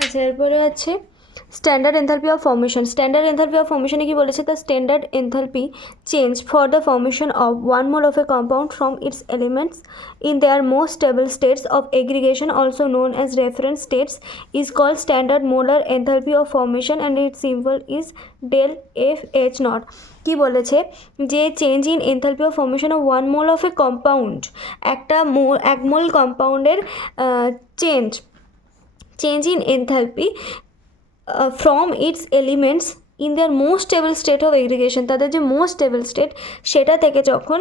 আচ্ছা, এরপরে আছে standard enthalpy of formation. Standard enthalpy of ফর্মেশনে কি বলেছে? The standard enthalpy change for the formation of one mole of a compound from its elements in their most stable states of aggregation, also known as reference states, is called standard molar enthalpy of formation and its symbol is del F H naught. কি বলেছে যে change in enthalpy of formation of one mole of a compound, একটা এক mole কম্পাউন্ডের change in enthalpy from its elements in their most stable state of aggregation, তাদের যে most stable state সেটা থেকে যখন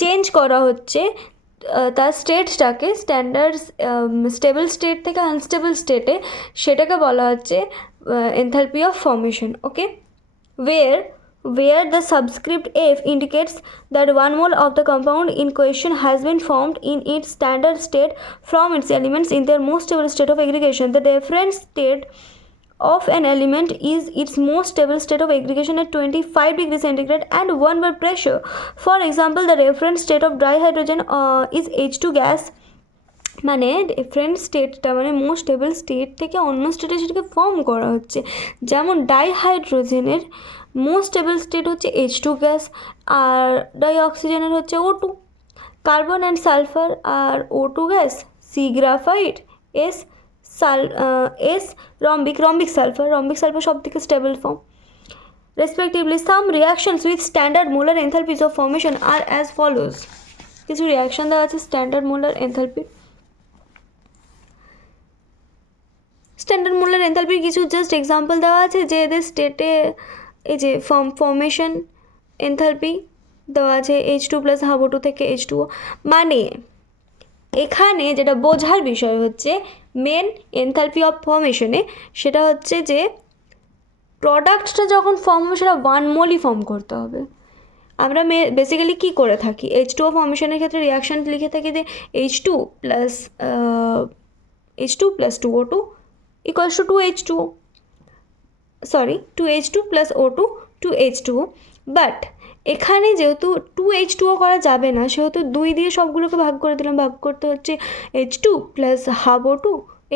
চেঞ্জ করা হচ্ছে তার স্টেটটাকে স্ট্যান্ডার্ড স্টেবল স্টেট থেকে আনস্টেবল স্টেটে, সেটাকে বলা হচ্ছে enthalpy of formation. Okay, where the subscript F indicates that one mole of the compound in question has been formed in its standard state from its elements in their most stable state of aggregation. The reference state of an element is its most stable state of aggregation at 25 degrees centigrade and 1 bar pressure. For example, the reference state of dry hydrogen is H2 gas. মানে reference স্টেটটা মানে most stable state থেকে অন্য স্টেটে সেটাকে form করা হচ্ছে। যেমন ডাইহাইড্রোজেনের most stable state হচ্ছে H2 গ্যাস, আর ডাই অক্সিজেনের হচ্ছে O2। কার্বন অ্যান্ড সালফার আর O2 gas, C graphite, S rhombic sulfur সব থেকে stable form respectively. Some reactions with standard molar enthalpies of formation are as follows. কিছু reaction দেওয়া আছে standard molar এনথালপির। Standard molar এনথালপির কিছু জাস্ট এক্সাম্পল দেওয়া আছে যে এদের স্টেটে এই যে ফর্মেশন এনথালপি দেওয়া আছে H2 প্লাস হাফ O2 থেকে H2O। মানে এখানে যেটা বোঝার বিষয় হচ্ছে মেন এনথালপি অফ ফর্মেশনে সেটা হচ্ছে যে প্রোডাক্টটা যখন ফর্ম হবে সেটা ওয়ান মোলই ফর্ম করতে হবে। আমরা বেসিক্যালি কী করে থাকি H2O ফর্মেশনের ক্ষেত্রে রিয়াকশান লিখে থাকি যে H2 plus 2O2 equals to 2H2O, sorry 2H2 plus O2 2H2O। But এখানে যেহেতু 2H2O করা যাবে না সেহেতু 2 দিয়ে সবগুলোকে ভাগ করে দিলাম, ভাগ করতে হচ্ছে H2 plus half O2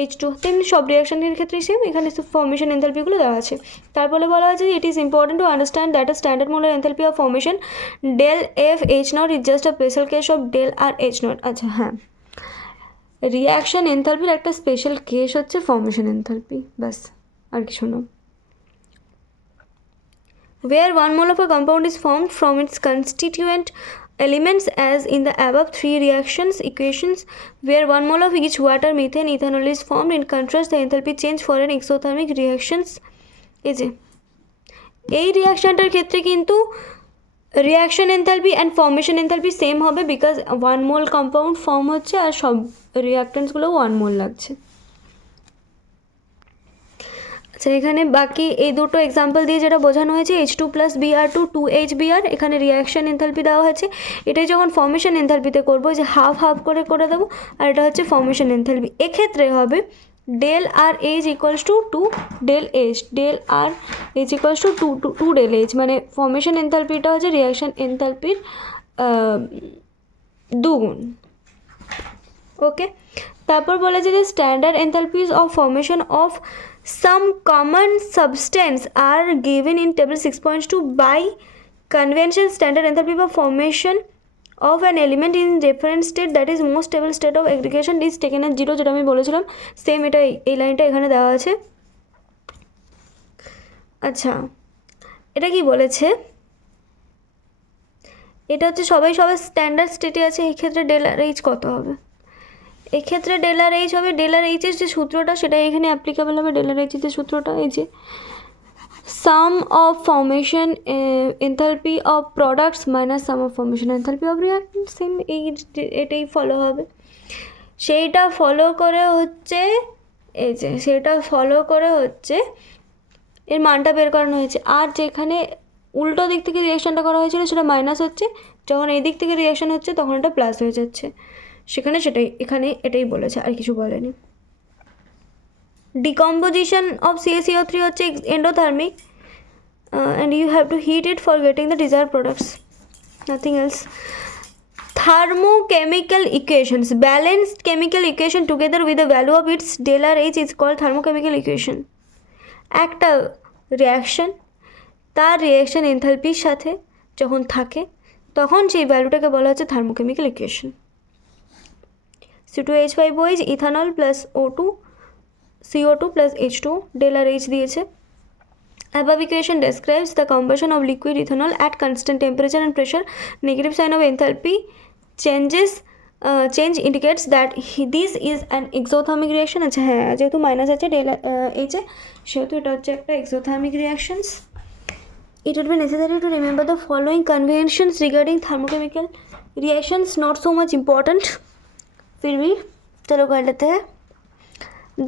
H2। তেমনি সব রিয়াকশানের ক্ষেত্রে সেম, এখানে ফর্মেশন এনথালপিগুলো দেওয়া আছে। তারপরে বলা হয়েছে it is important to understand that a standard molar enthalpy of formation del F H naught is just a special case of del R H naught। আচ্ছা হ্যাঁ, রিয়াকশান এনথালপির একটা স্পেশাল কেস হচ্ছে ফর্মেশন এনথালপি, ব্যাস আর কিছু না। Where one mole of a compound is formed from its constituent elements as in the above three reactions equations, where one mole of each water, methane, ethanol is formed. In contrast, the enthalpy change for an exothermic reactions is এই রিয়াকশানটার ক্ষেত্রে কিন্তু reaction enthalpy and formation enthalpy same হবে, because one mole compound form হচ্ছে আর সব রিয়াক্টেন্টসগুলো one mole লাগছে। আচ্ছা, এখানে বাকি এই দুটো এক্সাম্পল দিয়ে যেটা বোঝানো হয়েছে H2 প্লাস Br2 2HBr, এখানে রিয়াকশান এনথালপি দেওয়া হয়েছে। এটাই যখন ফর্মেশন এনথালপিতে করবো যে হাফ হাফ করে দেবো, আর এটা হচ্ছে ফর্মেশন এনথালপি। এক্ষেত্রে হবে del R H equals to 2 del H, del R H equals to 2 del H, মানে ফর্মেশন এনথালপিটা হচ্ছে রিয়াকশান এনথালপির দুগুণ। ওকে, তারপর বলেছে যে standard enthalpies of formation of some common substance are given in table 6.2 by convention. Standard enthalpy of formation of an element in reference state that is most stable state of aggregation is taken as 0, যেটা আমি বলেছিলাম same এটা এই লাইনটা এখানে দেওয়া আছে। আচ্ছা, এটা কি বলেছে, এটা হচ্ছে সবাই স্ট্যান্ডার্ড স্টেটে আছে। এই ক্ষেত্রে del R H কত হবে? এক্ষেত্রে del R H হবে del R H এর যে সূত্রটা সেটা এখানে অ্যাপ্লিকেবল হবে। del R H এর যে সূত্রটা এই যে sum of formation enthalpy of products minus sum of formation enthalpy of reactant, same এটাই ফলো হবে। সেইটা ফলো করে হচ্ছে এই যে এর মানটা বের করানো হয়েছে। আর যেখানে উল্টো দিক থেকে রিয়াকশানটা করা হয়েছিল সেটা মাইনাস হচ্ছে, যখন এই দিক থেকে রিয়াকশান হচ্ছে তখন এটা প্লাস হয়ে যাচ্ছে। এখানে এটাই বলেছে, আর কিছু বলেনি। ডিকম্পোজিশন অফ CaCO3 হচ্ছে endothermic, and you have to heat it for getting the desired products, nothing else. thermochemical equations. Balanced chemical equation together with the value of its del RH is called thermochemical equation. একটা reaction তার reaction এনথালপির সাথে যখন থাকে তখন সেই ভ্যালুটাকে বলা হচ্ছে thermochemical equation. C2H5OH ethanol plus O2 CO2 plus H2 del RH দিয়েছে। Above equation describes the combustion of liquid ethanol at constant temperature and pressure. Negative sign of enthalpy change indicates that this is an exothermic reaction. আচ্ছা হ্যাঁ, যেহেতু minus আছে del এইচে সেহেতু এটা হচ্ছে একটা exothermic reactions. It would be necessary to remember the following conventions regarding thermochemical reactions. Not so much important, फिर भी चलो कर लेते हैं।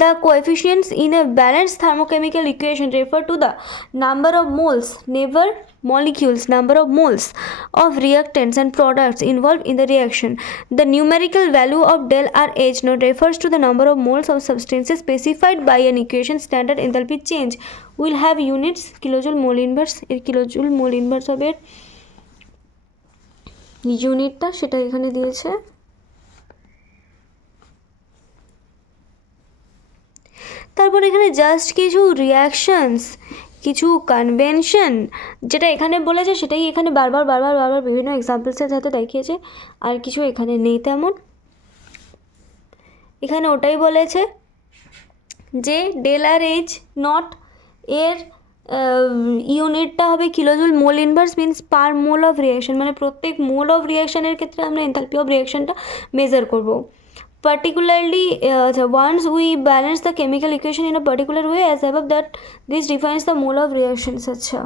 The coefficients in a balanced thermochemical equation refer to the number of moles, never molecules, number of moles of reactants and products involved in the reaction. The numerical value of del RH not refers to the number of moles of substances specified by an equation. Standard enthalpy change will have units kilojoule mole inverse. এর kilojoule mole inverse হবে ইউনিটটা, সেটা এখানে দিয়েছে। তারপর এখানে just কিছু reactions, কিছু কনভেনশন যেটা এখানে বলেছে সেটাই এখানে বারবার বিভিন্ন এক্সাম্পলসের সাথে দেখিয়েছে, আর কিছু এখানে নেই তেমন। এখানে ওটাই বলেছে যে del RH নট এর ইউনিটটা হবে kilojoule mole inverse, means per mole of reaction, মানে প্রত্যেক মোল অফ রিয়াকশনের ক্ষেত্রে আমরা এনথালপি অফ রিয়াকশনটা মেজার করব। Particularly once we balance the chemical equation in a particular way as above, that this defines the mole of reactions. আচ্ছা,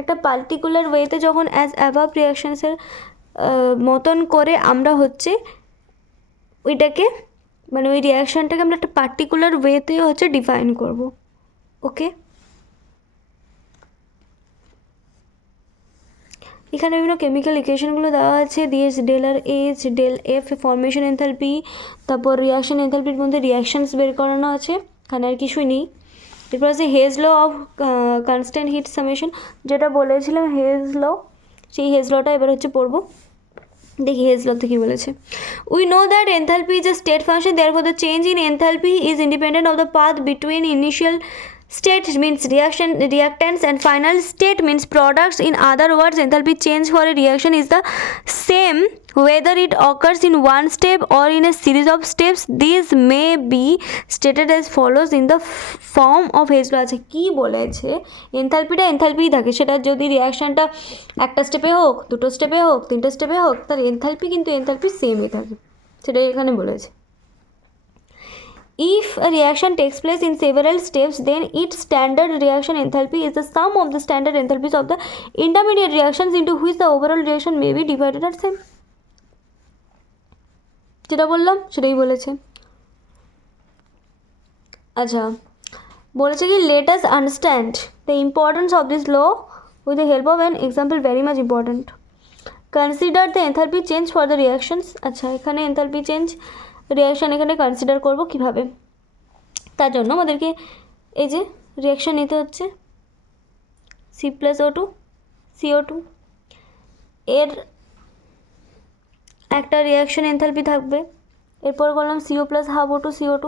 একটা particular ওয়েতে যখন অ্যাজ অ্যাভাব রিয়াকশনসের মতন করে আমরা হচ্ছে ওইটাকে, মানে ওই রিয়াকশনটাকে আমরা একটা পার্টিকুলার ওয়েতে হচ্ছে ডিফাইন করব। ওকে, এখানে বিভিন্ন কেমিক্যাল ইকুয়েশনগুলো দেওয়া আছে, দিয়েছে del RH, del F formation enthalpy, তারপর রিয়াকশন এনথালপির মধ্যে রিয়াকশনস বের করানো আছে, এখানে আর কিছুই নেই। এরপর আছে Hess law of constant heat summation, যেটা বলেছিলাম হেজ ল, সেই হেজ লটা এবার হচ্ছে পড়বো। দেখি হেজ লতে কী বলেছে। We know that enthalpy is a state function, therefore the change in enthalpy is independent of the path between initial state means reactants and final state means products. In other words, enthalpy change for a reaction is the same whether it occurs in one step or in a series of steps. These may be stated as follows in the form of Hess law. আছে কি বলেছে, এনথালপিটা এনথালপিই থাকে, সেটা যদি রিয়াকশনটা একটা স্টেপে হোক, দুটো স্টেপে হোক, তিনটে স্টেপে হোক, তার এনথালপি কিন্তু এনথালপি সেমই থাকে, সেটাই এখানে বলেছে। If a reaction takes place in several steps, then its standard reaction enthalpy is the sum of the standard enthalpies of the intermediate reactions into which the overall reaction may be divided at same. যেটা বললাম সেটাই বলেছে। আচ্ছা, বলেছে কি let us understand the importance of this law with the help of an example very much important. Consider the enthalpy change for the reactions. আচ্ছা, এখানে enthalpy change reaction এখানে কনসিডার করবো কীভাবে, তার জন্য আমাদেরকে এই যে রিয়াকশান নিতে হচ্ছে C+O2 CO2, এর একটা রিয়াকশান এনথালপি থাকবে, এরপর করলাম CO plus half O2 CO2,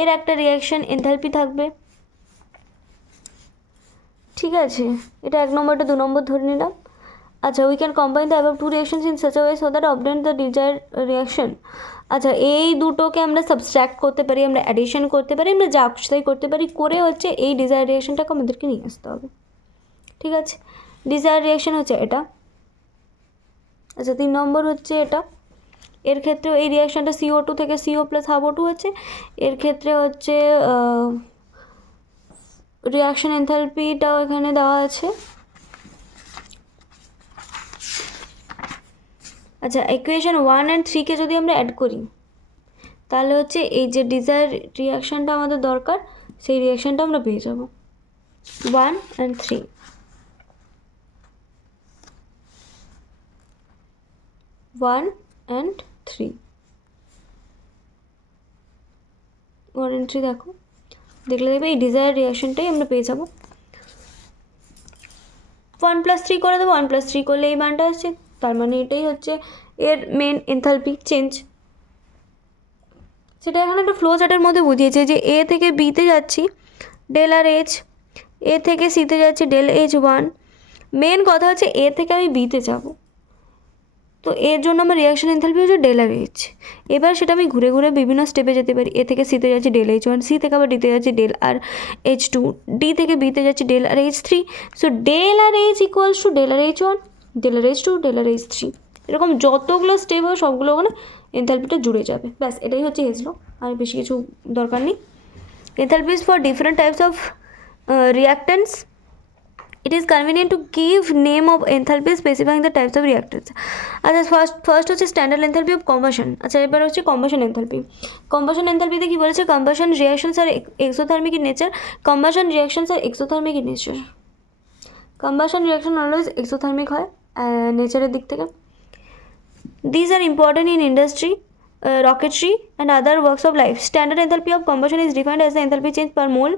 এর একটা রিয়াকশান এনথালপি থাকবে। ঠিক আছে, এটা 1 নম্বরটা 2 নম্বর ধরে নিলাম। আচ্ছা, we can combine the above two reactions in such a way so that obtain the desired reaction. আচ্ছা, এই দুটোকে আমরা সাবস্ট্রাক্ট করতে পারি, আমরা অ্যাডিশন করতে পারি, আমরা যা খুশি করতে পারি, করে হচ্ছে এই ডিজায়ার রিয়াকশনটাকে আমাদেরকে নিয়ে আসতে হবে। ঠিক আছে, ডিজায়ার রিয়াকশন হচ্ছে এটা। আচ্ছা, 3 নম্বর হচ্ছে এটা, এর ক্ষেত্রে এই রিয়াকশনটা CO2 থেকে CO প্লাস হাফ O2 হচ্ছে, এর ক্ষেত্রে হচ্ছে রিয়াকশন এনথালপিটাও এখানে দেওয়া আছে। আচ্ছা, ইকুয়েশন 1 and 3কে যদি আমরা অ্যাড করি তাহলে হচ্ছে এই যে ডিজায়ার রিয়াকশানটা আমাদের দরকার সেই রিয়াকশানটা আমরা পেয়ে যাব 1 and 3। 1 and 3 1 and 3 দেখো, দেখলে দেখবে এই ডিজায়ার রিয়াকশানটাই আমরা পেয়ে যাব। 1 + 3 করে দেবো, 1 + 3 করলে এই মানটা আসছে তার মানে এটাই হচ্ছে এর মেন এনথালপি চেঞ্জ। সেটা এখানে একটা ফ্লো চার্টের মধ্যে বুঝিয়েছে যে এ থেকে বিতে যাচ্ছি ডেল আর এইচ, এ থেকে সিতে যাচ্ছি ডেল এইচ ওয়ান। মেন কথা হচ্ছে এ থেকে আমি বিতে যাব, তো এর জন্য আমার রিয়াকশন এনথালপি হচ্ছে ডেল আর এইচ। এবার সেটা আমি ঘুরে ঘুরে বিভিন্ন স্টেপে যেতে পারি। এ থেকে সিতে যাচ্ছি ডেল এইচ ওয়ান, সি থেকে আবার ডিতে যাচ্ছি del r H two, D থেকে বিতে যাচ্ছি del r H three. So del r H equals to del r H one, del r H two, del r H three. এরকম যতগুলো step হয় সবগুলো ওখানে এনথালপিটা জুড়ে যাবে। ব্যাস এটাই হচ্ছে হেজলো, আর বেশি কিছু দরকার নেই। Enthalpies for different types of reactants. It is convenient to give name of enthalpy specifying the types of reactants. আচ্ছা ফার্স্ট হচ্ছে স্ট্যান্ডার্ড এনথালপি অফ কম্বাশন। আচ্ছা এবার হচ্ছে কম্বাশন এনথালপি। কম্বাশন এনথালপিতে কী বলেছে? Combustion reactions are exothermic in nature. Combustion reactions are exothermic in nature. Combustion reaction always exothermic হয় নেচারের দিক থেকে। These are important in industry, rocketry and other works of life. Standard enthalpy of combustion is defined as the enthalpy change per mole.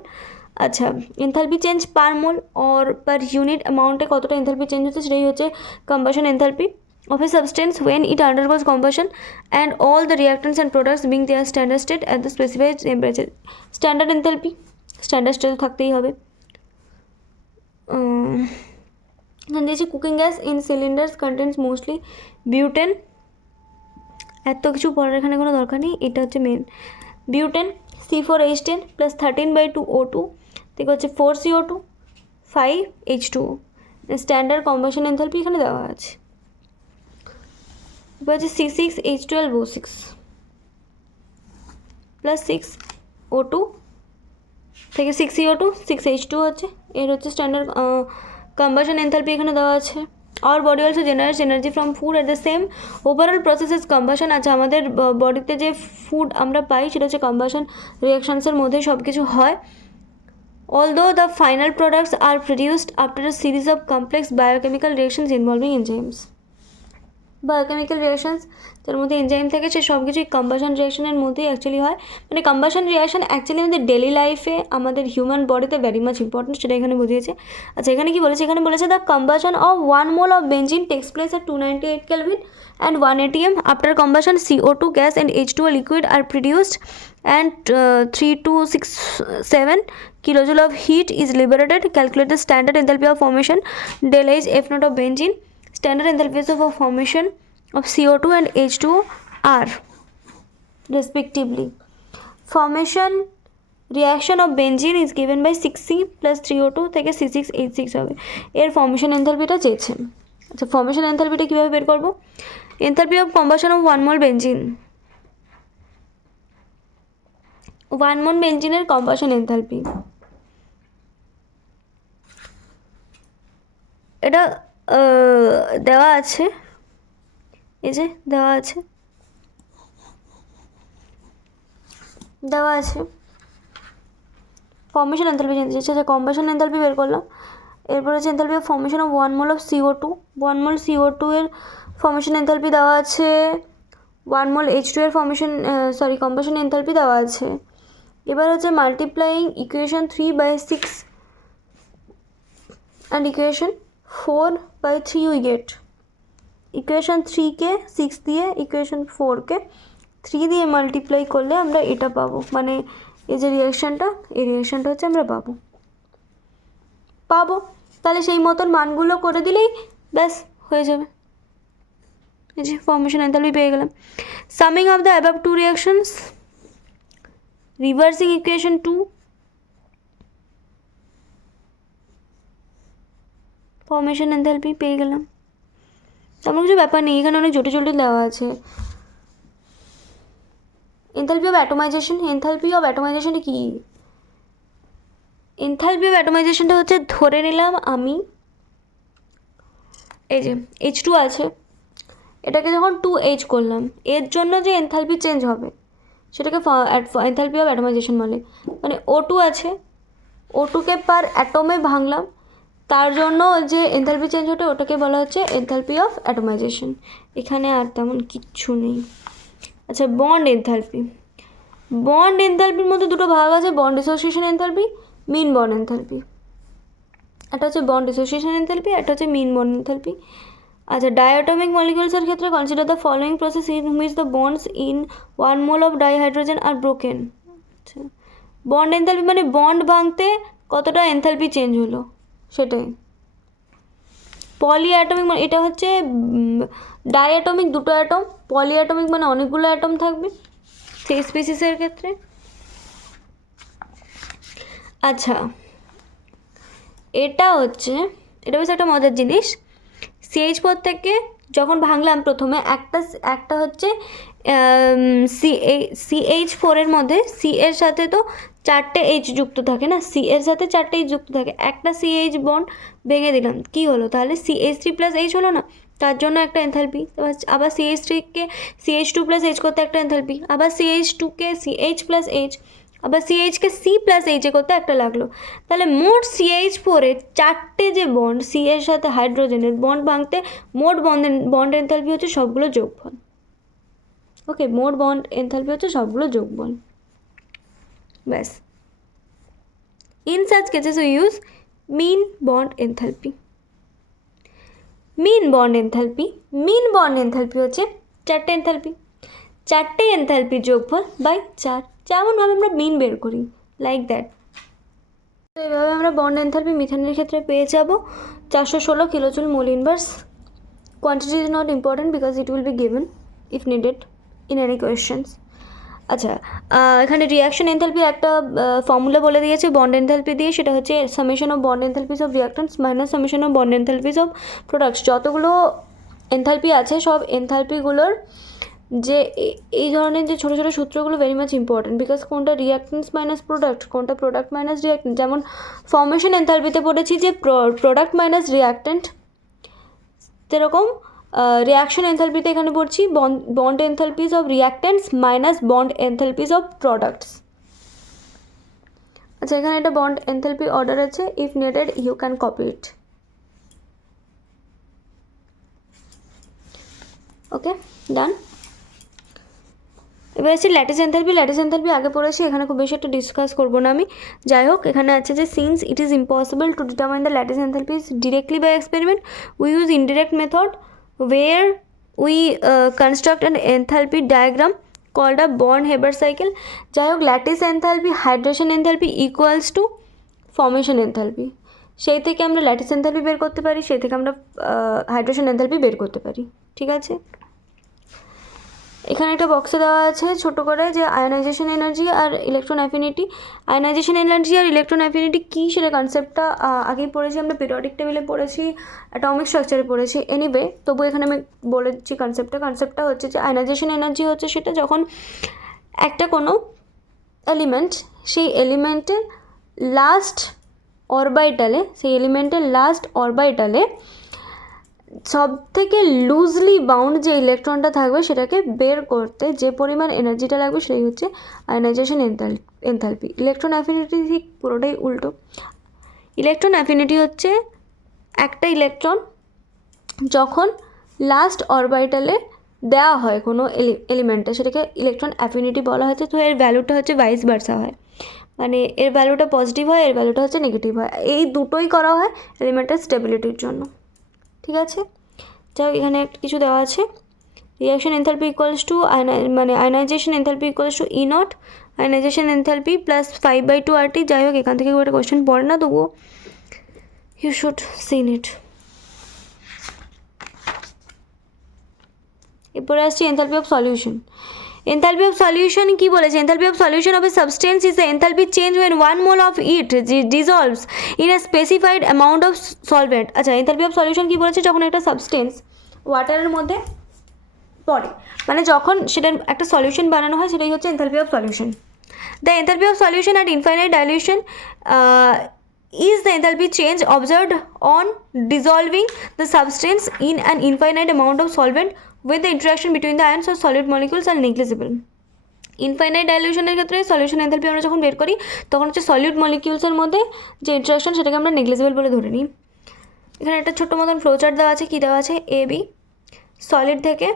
আচ্ছা enthalpy change per mole or per unit অ্যামাউন্টে কতটা enthalpy change হচ্ছে সেটাই হচ্ছে combustion enthalpy of a substance when it undergoes combustion and all the reactants and products being their standard state at the specified temperature. Standard enthalpy standard state থাকতেই হবে। দিয়েছে cooking gas in cylinders contains mostly butane. এত কিছু পড়ার এখানে কোনো দরকার নেই, এটা হচ্ছে main. Butane C4H10 plus 13/2O2 থেকে হচ্ছে 4CO2 5H2O। Standard combustion enthalpy এখানে দেওয়া আছে। এবার হচ্ছে C6H12O6 প্লাস 6O2 থেকে 6CO2 6H2 হচ্ছে এর হচ্ছে স্ট্যান্ডার্ড কম্বাশন এনথালপি এখানে দেওয়া আছে। Our body also generates energy from food at the same overall process as combustion. আচ্ছা আমাদের বডিতে যে ফুড আমরা পাই সেটা হচ্ছে কম্বাশন রিয়াকশনসের মধ্যে সব কিছু হয়। Although the final products are produced after a series of complex biochemical reactions involving enzymes. Biochemical reactions যার মধ্যে এনজাইম থাকে সে সব কিছুই কম্বাশন রিয়াকশনের মধ্যেই অ্যাকচুয়ালি হয়। মানে কম্বাশন রিয়াকশন অ্যাকচুয়ালি আমাদের ডেলি লাইফে আমাদের হিউম্যান বডিতে ভেরি মাচ ইম্পর্টেন্ট, সেটা এখানে বুঝিয়েছে। আচ্ছা এখানে কি বলেছে? এখানে বলেছে the combustion of 1 mole of benzene takes place at 298 Kelvin and 1 atm. After combustion CO2 gas and H2O liquid are produced and 3267 kilojoule of heat is liberated. Calculate the standard enthalpy of formation del H F naught of benzene. Standard enthalpies of formation of CO2 and H2O are respectively. Formation reaction of benzene is given by 6C plus 3O2 থেকে C6H6 হবে। এর formation এনথালপিটা চেয়েছে। আচ্ছা formation এনথালপিটা কীভাবে বের করবো? Enthalpy of combustion of 1 mole benzene, 1 mole বেঞ্জিনের combustion enthalpy এটা দেওয়া আছে, এই যে দেওয়া আছে ফর্মেশন এনথালপি জানতে চাইছে। আচ্ছা কম্বাশন এনথালপি বের করলাম। এরপর হচ্ছে enthalpy of formation of 1 mole of CO2। 1 mole CO2 এর ফর্মেশন এনথালপি দেওয়া আছে। 1 mole H2 এর কম্বাশন এনথালপি দেওয়া আছে। এবার হচ্ছে multiplying equation 3/6 and equation 4/3 we get. Equation 3কে 6 দিয়ে ইকুয়েশন 4কে 3 দিয়ে মাল্টিপ্লাই করলে আমরা এটা পাবো, মানে এই যে রিয়াকশানটা এই রিয়াকশানটা হচ্ছে আমরা পাবো। তাহলে সেই মতন মানগুলো করে দিলেই ব্যাস হয়ে যাবে। এই যে ফর্মেশন এনথালপি পেয়ে গেলাম। Summing of the above two reactions, reversing equation 2, formation enthalpy পেয়ে গেলাম। তেমন কিছু ব্যাপার নেই, এখানে অনেক জটিল দেওয়া আছে। Enthalpy of atomization. Enthalpy of অ্যাটোমাইজেশনটা কি? এনথালপি অফ অ্যাটোমাইজেশনটা হচ্ছে ধরে নিলাম আমি এই যে H2 আছে, এটাকে যখন 2H করলাম এর জন্য যে এনথালপি চেঞ্জ হবে সেটাকে এনথালপি অফ অ্যাটোমাইজেশন বলে। মানে O2 আছে, O2কে পার অ্যাটমে ভাঙলাম, তার জন্য যে এনথালপি চেঞ্জ হতো ওটাকে বলা হচ্ছে এনথালপি অফ অ্যাটোমাইজেশন। এখানে আর তেমন কিচ্ছু নেই। আচ্ছা বন্ড এনথালপির মধ্যে দুটো ভাগ আছে, bond dissociation enthalpy, mean bond enthalpy. একটা হচ্ছে বন্ড ডিসোসিয়েশন এনথালপি, একটা হচ্ছে মিন বন্ড এনথালপি। আচ্ছা, ডায়াটমিক মলিকিউলসের ক্ষেত্রে consider the following process in which the bonds in 1 mole of dihydrogen are broken. আচ্ছা, বন্ড এনথালপি মানে বন্ড ভাঙতে কতটা এনথালপি চেঞ্জ হলো সেটাই। পলিঅ্যাটমিক মানে এটা হচ্ছে ডাইঅ্যাটমিক, দুটো অ্যাটম। পলিঅ্যাটমিক মানে অনেকগুলো অ্যাটম থাকবে সেই স্পিসিসের ক্ষেত্রে। আচ্ছা, এটা বেশ একটা মজার জিনিস। সিএইচ পদ থেকে যখন ভাঙলাম প্রথমে একটা হচ্ছে CH4 মধ্যে সি এর সাথে তো 4টে এইচ যুক্ত থাকে না, সি এর সাথে 4টে এইচ যুক্ত থাকে, একটা CH বন্ড ভেঙে দিলাম, কি হলো তাহলে CH3+H হলো না, তার জন্য একটা এনথালপি। আবার CH3-কে CH2+H করতে একটা এনথালপি, আবার CH2-কে CH+H, আবার CH-কে C+H করতে একটা লাগলো। তাহলে মোট CH4-এর 4টে যে বন্ড সি এর সাথে হাইড্রোজেনের বন্ড ভাঙতে মোট বন্ড এনথালপি হচ্ছে সবগুলো যোগফল। ওকে, মোট বন্ড এনথালপি হচ্ছে সবগুলো যোগফল, ব্যাস। In such cases we use mean bond enthalpy. Mean bond enthalpy হচ্ছে 4টে এনথালপি, 4টে এনথালপির যোগফল বাই 4, যেমনভাবে আমরা মিন বের করি, লাইক দ্যাট। তো এইভাবে আমরা বন্ড এনথালপি মিথেনের ক্ষেত্রে পেয়ে যাব 416 kilojoule mole inverse. Quantity is not important because it will be given if needed in any questions. আচ্ছা, এখানে রিয়াকশন এনথালপি একটা ফর্মুলা বলে দিয়েছে বন্ড এনথালপি দিয়ে, সেটা হচ্ছে summation of bond enthalpies of reactants minus summation of bond enthalpies of products. যতগুলো enthalpy আছে সব এনথালপিগুলোর যে এই ধরনের যে ছোটো ছোটো সূত্রগুলো ভেরি মাচ ইম্পর্টেন্ট, বিকজ কোনটা রিয়াক্ট্যান্টস মাইনাস প্রোডাক্ট, কোনটা প্রোডাক্ট মাইনাস রিয়াক্ট্যান্ট। যেমন ফর্মেশন এনথালপিতে পড়েছি যে প্রোডাক্ট মাইনাস রিয়াক্ট্যান্ট, সেরকম রিয়াকশন এনথালপিতে এখানে পড়ছি bond enthalpies of reactants minus bond enthalpies of products. আচ্ছা, এখানে একটা বন্ড এনথালপি অর্ডার আছে, if needed you can copy it. Okay, done. এবার আসছি ল্যাটিস এনথালপি। ল্যাটিস এনথালপি আগে পড়েছি, এখানে খুব বেশি একটা ডিসকাস করবো না আমি। যাই হোক, এখানে আছে যে since it is impossible to determine the lattice enthalpies directly by experiment, we use indirect method where we construct an enthalpy diagram called a Born-Haber cycle. যাই হোক, lattice enthalpy hydration enthalpy equals to formation enthalpy, সেই থেকে আমরা lattice enthalpy বের করতে পারি, সেই থেকে আমরা হাইড্রেশন এনথালপি বের করতে পারি, ঠিক আছে। এখানে একটা বক্সে দেওয়া আছে ছোটো করে যে আয়নাইজেশন এনার্জি আর ইলেকট্রন অ্যাফিনিটি। আয়নাইজেশন এনার্জি আর ইলেকট্রন অ্যাফিনিটি কী, সেটা কনসেপ্টটা আগেই পড়েছি আমরা, পিরিয়ডিক টেবিলে পড়েছি, অ্যাটমিক স্ট্রাকচারে পড়েছি। এনিওয়ে, তবু এখানে আমি বলেছি কনসেপ্টটা হচ্ছে যে আয়নাইজেশন এনার্জি হচ্ছে সেটা যখন একটা কোনো এলিমেন্ট সেই এলিমেন্টের লাস্ট অরবাইটালে সব থেকে লুজলি বাউন্ড যে ইলেকট্রনটা থাকবে সেটাকে বের করতে যে পরিমাণ এনার্জিটা লাগবে সেটাই হচ্ছে আয়নাইজেশন এনথালপি। ইলেকট্রন অ্যাফিনিটি ঠিক পুরোটাই উল্টো। ইলেকট্রন অ্যাফিনিটি হচ্ছে একটা ইলেকট্রন যখন লাস্ট অরবাইটালে দেওয়া হয় কোনো এলিমেন্টে, সেটাকে ইলেকট্রন অ্যাফিনিটি বলা হচ্ছে। তো এর ভ্যালুটা হচ্ছে ভাইস ভার্সা হয়, মানে এর ভ্যালুটা পজিটিভ হয়, এর ভ্যালুটা হচ্ছে নেগেটিভ হয়। এই দুটোই করা হয় এলিমেন্টের স্টেবিলিটির জন্য, ঠিক আছে। যাই এখানে কিছু দেওয়া আছে, reaction enthalpy equals to ionisation enthalpy equals to E not ionisation enthalpy plus 5/2 RT। যাই হোক, এখান থেকে একটা কোয়েশ্চেন পড়ে না, তবুও ইউ শুড সিন ইট। এরপরে আসছি enthalpy of solution. Enthalpy of solution কি বলেছে? Enthalpy of solution of A substance is the enthalpy change when 1 mole of it dissolves in a specified amount of solvent. আচ্ছা, enthalpy of solution কি বলেছে? যখন একটা substance ওয়াটারের মধ্যে পড়ে, মানে যখন সেটার একটা সলিউশন বানানো হয়, সেটাই হচ্ছে enthalpy of solution. The enthalpy of solution at infinite dilution is the enthalpy change observed on dissolving the substance in an infinite amount of solvent when the interaction between the ions or solid molecules are negligible. Infinite ডাইলিউশনের ক্ষেত্রে solution enthalpy আমরা যখন বের করি তখন হচ্ছে solid মলিকিউলসের মধ্যে যে ইন্টারাকশন সেটাকে আমরা নেগলিজিবল বলে ধরে নিই। এখানে একটা ছোট্ট মতন ফ্লোচার্ট দেওয়া আছে, কী দেওয়া আছে? AB সলিড থেকে,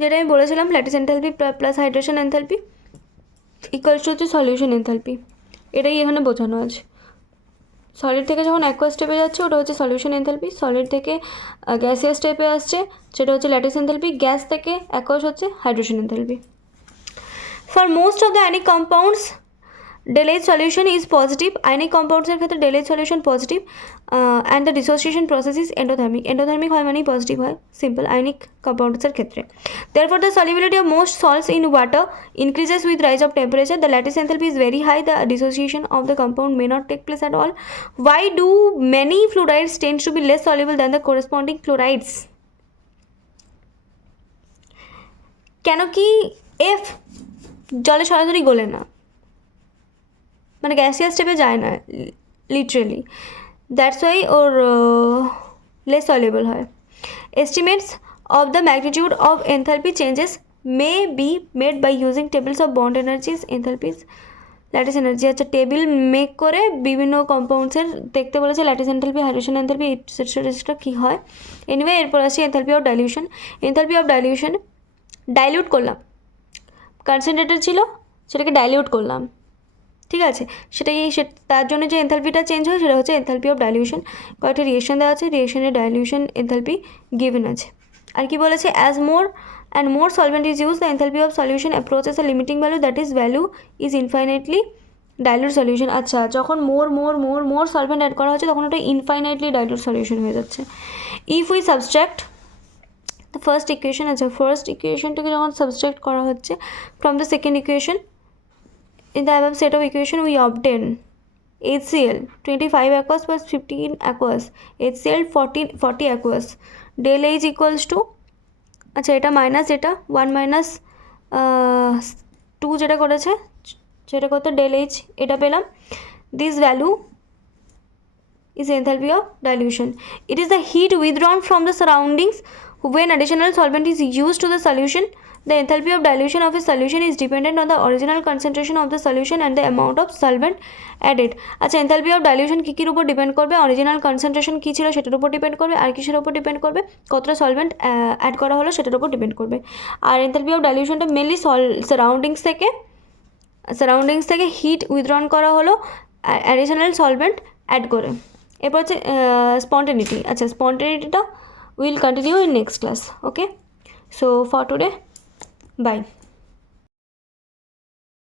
যেটা আমি বলেছিলাম lattice enthalpy plus hydration enthalpy equals to হচ্ছে সলিউশন এনথালপি, এটাই এখানে বোঝানো আছে। সলিড থেকে যখন অ্যাকোয়াস স্টেপে যাচ্ছে ওটা হচ্ছে সলিউশন এনথালপি, সলিড থেকে গ্যাসিয়াস স্টেপে আসছে সেটা হচ্ছে ল্যাটিস এনথালপি, গ্যাস থেকে অ্যাকোয়াস হচ্ছে hydrogen enthalpy. For most of the ionic compounds delayed solution is positive. আয়নিক কম্পাউন্ডসের ক্ষেত্রে delayed solution positive and the dissociation process is endothermic. Endothermic হয় মানেই পজিটিভ হয়, সিম্পল আয়নিক কম্পাউন্ডসের ক্ষেত্রে। therefore the solubility of most salts in water increases with rise of temperature. The lattice enthalpy is very high. The dissociation of the compound may not take place at all. Why do many fluorides tend to be less soluble than the corresponding chlorides? কেন কি F জলে সরাসরি গলে না, মানে gaseous স্টেপে যায় না লিটারেলি, দ্যাটস ওয়াই ওর লেস সলিউবল হয়। Estimates of the magnitude of enthalpy changes may be made by using tables of bond energies enthalpies lattice energy. আচ্ছা, টেবিল মেক করে বিভিন্ন কম্পাউন্ডসের দেখতে বলেছে lattice enthalpy, hydrogen enthalpy, etcetera কী হয়। এনিওয়ে এরপর আসি enthalpy of dilution. Enthalpy of dilution, dilute করলাম, কনসেন্ট্রেটেড ছিল সেটাকে ডাইলিউট করলাম, ঠিক আছে, সেটাই তার জন্য যে এনথালপিটা চেঞ্জ হয় সেটা হচ্ছে এনথালপি অফ ডাইলিউশন। কয়েকটা রিয়েকশন দেওয়া আছে, রিয়েকশনের ডাইলিউশন এনথালপি গিভেন আছে। আর কি বলেছে, as more and more solvent is use the enthalpy of solution approaches a limiting value, that is value is infinitely dilute solution. আচ্ছা, যখন মোর সলভেন্ট অ্যাড করা হচ্ছে তখন ওটা ইনফাইনাইটলি ডাইলুট সলিউশন হয়ে যাচ্ছে। If we subtract the first equation, আচ্ছা first ইকুয়েশনটাকে যখন সাবস্ট্রাক্ট করা হচ্ছে from the second equation, in the above set of equation we obtain HCl 25 aqueous plus 15 aqueous, HCl 40 aqueous, del H equals to, আচ্ছা এটা minus এটা 1 minus 2 যেটা করেছে সেটা কত, del H এটা পেলাম। this value is enthalpy of dilution. It is the heat withdrawn from the surroundings when additional solvent is used to the solution. The enthalpy of dilution of a solution is dependent on the original concentration of the solution and the amount of solvent added. আচ্ছা, enthalpy of dilution কী কীর উপর depend করবে, original concentration কী ছিল সেটার উপর depend করবে, আর কিসের উপর depend করবে, কতটা সলভেন্ট অ্যাড করা হলো সেটার উপর ডিপেন্ড করবে। আর enthalpy of dilutionটা মেনলি সারাউন্ডিংস থেকে হিট উইথড্রন করা হলো অ্যাডিশনাল সলভেন্ট অ্যাড করে। এরপর হচ্ছে স্পন্টেনিটি। আচ্ছা, স্পন্টেনিটিটা will continue in next class. Okay, so for today, bye.